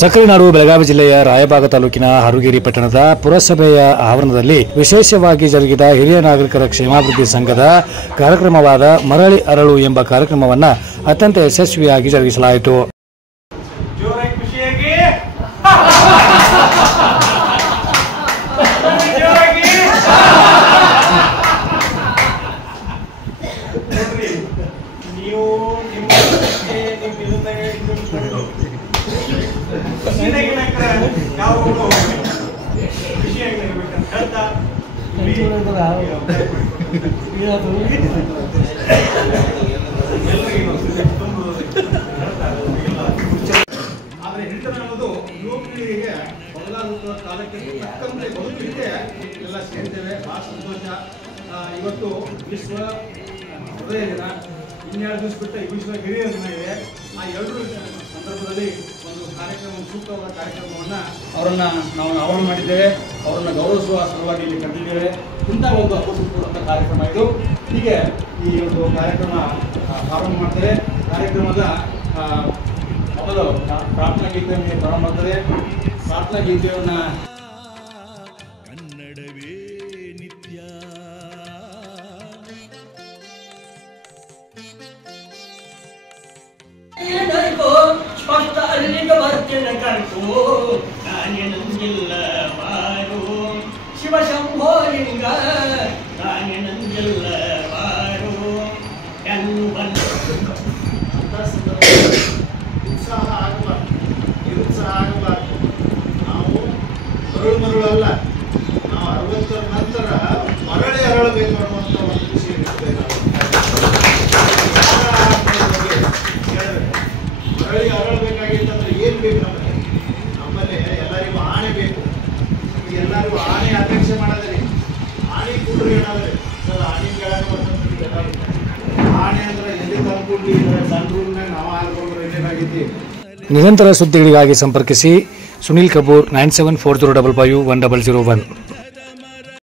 ಸಕ್ಕರೆನಾಡು ಬೆಳಗಾವಿ ಜಿಲ್ಲೆಯ ರಾಯಬಾಗ ತಾಲೂಕಿನ ಹಾರುಗೇರಿ ಪಟ್ಟಣದ ಪುರಸಭೆಯ ಆವರಣದಲ್ಲಿ ವಿಶೇಷವಾಗಿ ಜರುಗಿದ ಹಿರಿಯ ನಾಗರಿಕರ ಕ್ಷೇಮಾಭಿವೃದ್ಧಿ ಸಂಘದ ಕಾರ್ಯಕ್ರಮವಾದ ಮರಳಿ ಅರಳು ಎಂಬ ಕಾರ್ಯಕ್ರಮವನ್ನು ಅತ್ಯಂತ ಯಶಸ್ವಿಯಾಗಿ ಜರುಗಿಸಲಾಯಿತು. ಆದರೆ ಇಂಟರ್ ಅನ್ನೋದು ಯುವಕರಿಗೆ ಬದಲಾಗುವ ಕಾಲಕ್ಕೆ ತಕ್ಕಂತೆ ಬದುಕಲಿಕ್ಕೆ ಎಲ್ಲ ಸೇರ್ತೇವೆ. ಭಾಳ ಸಂತೋಷ. ಇವತ್ತು ವಿಶ್ವ ಹೃದಯ ದಿನ, 12 ದಿವಸ ಬಿಟ್ಟು ವಿಶ್ವ ಹಿರಿಯ ದಿನ ಇದೆ. ಆ ಎರಡೂ ಸಂದರ್ಭದಲ್ಲಿ ಒಂದು ಕಾರ್ಯಕ್ರಮ, ಸೂಕ್ತವಾದ ಕಾರ್ಯಕ್ರಮವನ್ನು ಅವರನ್ನು ನಾವು ಆಹ್ವಾನ ಮಾಡಿದ್ದೇವೆ. ಅವರನ್ನು ಗೌರವಿಸುವ ಸಲುವಾಗಿ ಇಲ್ಲಿ ಕರೆದಿದ್ದೇವೆ. ಇಂಥ ಒಂದು ಅಭೂತಪೂರ್ವ ಕಾರ್ಯಕ್ರಮ ಇದು. ಹೀಗೆ ಈ ಒಂದು ಕಾರ್ಯಕ್ರಮ ಪ್ರಾರಂಭ ಮಾಡ್ತಾರೆ. ಕಾರ್ಯಕ್ರಮದ ಮೊದಲು ಪ್ರಾರ್ಥನಾ ಗೀತೆಯನ್ನು ಪ್ರಾರಂಭ ಮಾಡ್ತಾರೆ. ಪ್ರಾರ್ಥನಾ ಗೀತೆಯನ್ನು ಕನ್ನಡವೇ ನಿತ್ಯ ಸ್ಪಷ್ಟ ಅಲ್ಲಿಗೆ ಬರ್ತೇನೆ ಕಣ್ತು ನಾನೇನಂಗಿಲ್ಲ ಬಾರು ಶಿವಶಂಭೋಲಿಂಗ ನಾನೇನಂಗಿಲ್ಲ ಬಾರು ಎಂದು ಬಂದು ಉತ್ಸಾಹ ಆಗಬಾರ್ದು, ನಿರುತ್ಸಾಹ ಆಗಬಾರ್ದು. ನಾವು ಮರಳಲ್ಲ, ನಾವು 60ರ ನಂತರ ಮರಳಿ ಅರಳಬೇಕು ಅನ್ನುವಂಥ ಒಂದು ಖುಷಿ ಇರ್ತದೆ. ಮರಳಿ ಅರಳಬೇಕಾಗಿತ್ತಂದ್ರೆ ಏನು ಬೇಕು ನಮಗೆ? ನಮ್ಮಲ್ಲಿ ಎಲ್ಲರಿಗೂ ಆಣೆ ಬೇಕು. ಎಲ್ಲರಿಗೂ ಆಣೆ ಅಪೇಕ್ಷೆ ಮಾಡೋದ್ರಿ. ಆಣೆ ಕೂಡ್ರಿ ಏನಾದ್ರೆ ಸರ್ ಆಣೆ ಕೆಳಗೆ ಬರ್ತಂತ ಆಣೆ ಅಂದ್ರೆ ಎಲ್ಲಿ ತಂದ್ಕೊಂಡು ಸಣ್ಣ ರೂಮ್ನಾಗ ನಾವು ಆಳ್ಕೊಂಡ್ರೆ ಏನಾಗೈತಿ. ನಿರಂತರ ಸುದ್ದಿಗಳಿಗಾಗಿ ಸಂಪರ್ಕಿಸಿ ಸುನೀಲ್ ಕಪೂರ್ 9740551001.